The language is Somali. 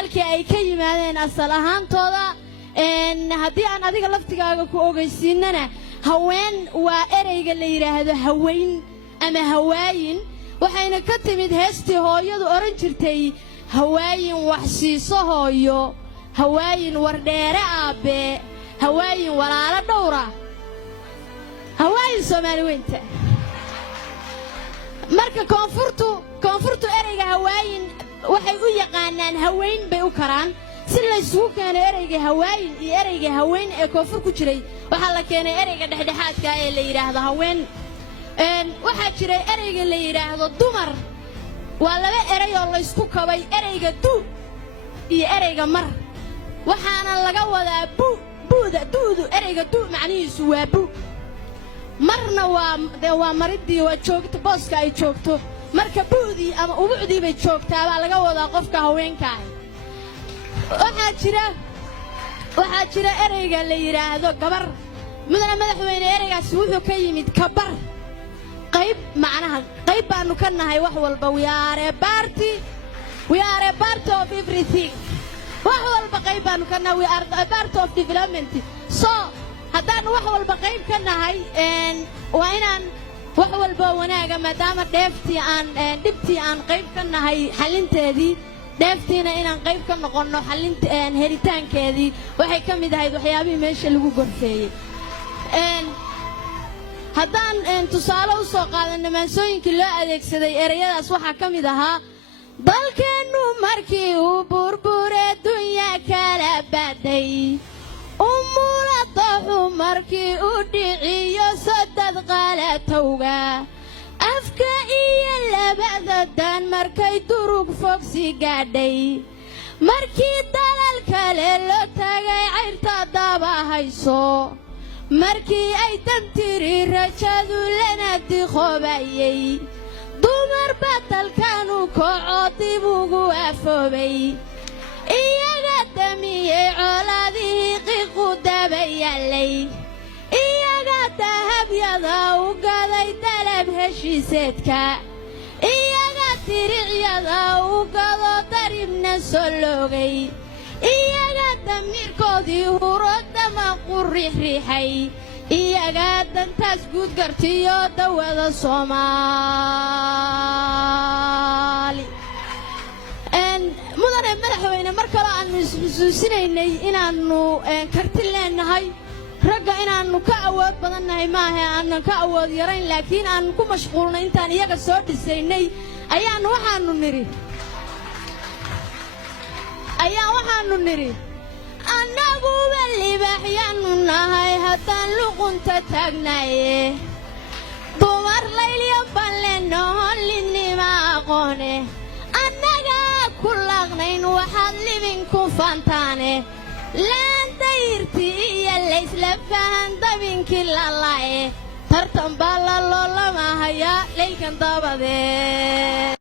halkii ay ka yimaadeen asal ahaantooda haddii aan adiga laftigaaga ku ogeysiinana haween waa ereyga la yiraahdo haweyn ama hawaayin waxayna ka timid heestii hooyadu oran jirtay hawaayin wax siiso hooyo hawaayin wardheere aabe hawaayin walaalo dhowra hawaayin Soomaali weynta marka koonfurtu ereyga hawaayin waxay u yaqaanaan haweyn bay u karaan si la isugu keenay ereyga hawaayin iyo ereyga haweyn ee koonfur ku jiray waxa la keenay ereyga dhexdhexaadka ee la yiraahdo haween waxa jiray ereyga la yiraahdo dumar waa laba erey oo la isku kabay ereyga du iyo ereyga mar waxaana laga wadaa duudu ereyga du macnihiisu waa bu marna waa maridii waa joogto booska ay joogto marka buudii ama ubucdii bay joogtaa baa laga wadaa qofka haweenka ah waxaa jira ereyga la yiraahdo gabar mudane madaxweyne ereygaas wuxuu ka yimid kabar qayb macnaha qayb baanu ka nahay wax walba we are a part of everything wax walba qayb baanu ka nahay we are a part of development so haddaan wax walba qayb ka nahay waa inaan wax walba wanaaga maadaama dheeftii aan dhibtii aan qayb ka nahay xalinteedii dheeftiina inaan qayb ka noqono xalinta helitaankeedii waxay ka mid ahayd waxyaabihii meesha lagu gorfeeyey haddaan tusaale u soo qaadano maansooyinkii loo adeegsaday ereyadaas waxaa ka mid ahaa dalkeennu markii uu burbure dunya kala baday umuladahu markii uu dhiciyo sadad qalatowga afka iyo labada daan markay durug fogsi gaadhay markii dalal kale loo tagay cayrta daba hayso markii ay dantiri rajadu lana diqobayay dumar batalkanu kooco dib ugu afoobay iyaga damiyey colaadihii qiiqu dabayaalay iyaga dahabyada u gaday dalab heshiiseedka iyaga tiricyada u gado daribna soo loogay iyaga damiirkoodii huro dama qurixriixay iyaga dantaas guud gartiyo dawada Soomaali mudane madaxweyne mar kale aanu isxusuusinaynay inaanu karti leenahay ragga inaanu ka awood badannahay maaha aanan ka awood yarayn laakiin aanu ku mashquulnay intaan iyaga soo dhisaynay ayaan waxaanu niri annagu libaaxyaanu nahay haddaan luqunta taagnaye dumar laylyan baan leenahoon lidnima aqoone annagaa ku laaqnayn waxaad libinku faantaane laan dayirti iyo laysla fahan dabinkii lala'e tartan baa la loolamahayaa leylkan dabadee